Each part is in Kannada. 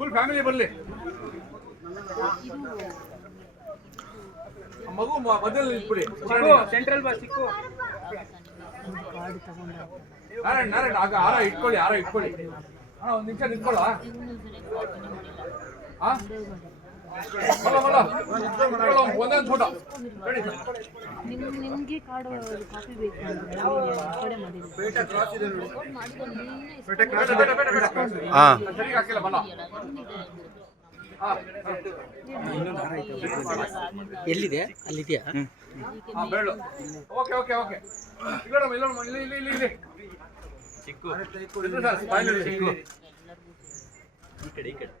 ಫುಲ್ ಫ್ಯಾಮಿಲಿ ಬರಲಿ. ಮಗು ಮೊದಲು ಇಟ್ಬಿಡಿ. ಸೆಂಟ್ರಲ್ ಬಸ್ ಸಿಕ್ಕು. ನಾರಾಯಣ ಆಗ ಹಾರ ಇಟ್ಕೊಳ್ಳಿ, ಹಾರ ಇಟ್ಕೊಳ್ಳಿ. ಒಂದು ನಿಮಿಷ ನಿಂತ್ಕೊಳ್ಳ. ಒಂದೊಂದು ಫೋಟೋ ನಿಮ್ಗೆ ಕಾಡು ಕಾಫಿ ಬೇಕು ಸರಿ ಹಾಕಿಲ್ಲ ಬಲ್ಲ. ಎಲ್ಲಿದೆ? ಅಲ್ಲಿದೆಯಾ? ಬೇಳು. Okay okay okay. ಇಲ್ಲೋಡಮ್ಮ ಇಲ್ಲೋಡಮ್ಮ, ಇಲ್ಲಿ ಇಲ್ಲಿ ಇಲ್ಲಿ ಇಲ್ಲಿ ಚಿಕ್ಕು ಚಿಕ್ಕು ಈ ಕಡೆ ಈ ಕಡೆ.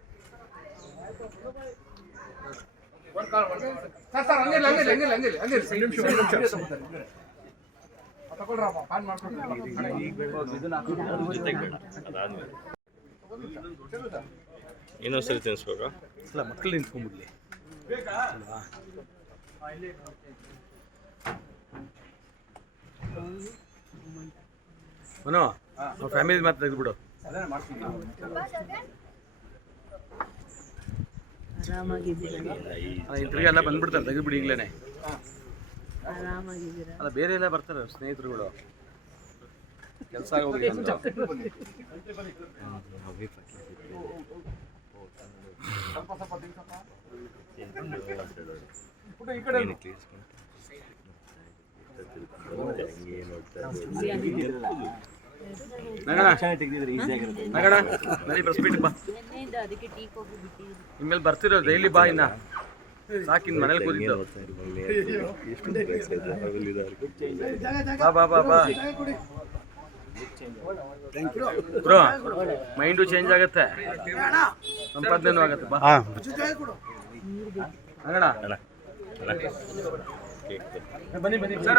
ಸರ್ ಸರ್ ಹಂಗಿಲ್ಲ ಹಂಗಿಲ್ಲ ಹಂಗಿಲ್ಲ ಹಂಗಿಲ್ಲ ಹಂಗಿಲ್ಲ ನಿಮಿಷ ತಗೊಳ್ರಪ್ಪ ಪ್ಯಾನ್ ಮಾಡ್ಕೊಂಡು. ಇನ್ನೊಂದು ಸರಿ ತಿನ್ನಿಸ್ಬೇಕಾ? ಇಲ್ಲ, ಮಕ್ಕಳು ನಿಂತ್ಕೊಂಡ್ಬಿಡ್ಲಿ. ಮನೋ ಫ್ಯಾಮಿಲಿ ಮಾತ್ರ ತೆಗೆದ್ಬಿಡು. ಇಂಟ್ರಿಗೆಲ್ಲ ಬಂದ್ಬಿಡ್ತಾರೆ, ತೆಗೆದ್ಬಿಡಿ ಈಗಲೇ. ಅಲ್ಲ ಬೇರೆ ಎಲ್ಲ ಬರ್ತಾರೆ ಸ್ನೇಹಿತರುಗಳು, ಕೆಲಸ ಆಗೋಗಿ. ಈ ಕಡೆ ಇನ್ಮೇಲೆ ಬರ್ತಿರೋ ಡೈಲಿ ಬಾ. ಇನ್ನ ಸಾಕಿನ್ ಮನೇಲಿ ಕೂತಿದ್ದು. ಬಾ ಬಾ ಬಾ ಬಾ ಬ್ರೋ, ಮೈಂಡು ಚೇಂಜ್ ಆಗುತ್ತೆ, ಸಂಪಾದನೆ ಆಗುತ್ತೆ. ಬಾ ಬನ್ನಿ ಬನ್ನಿ ಸರ್.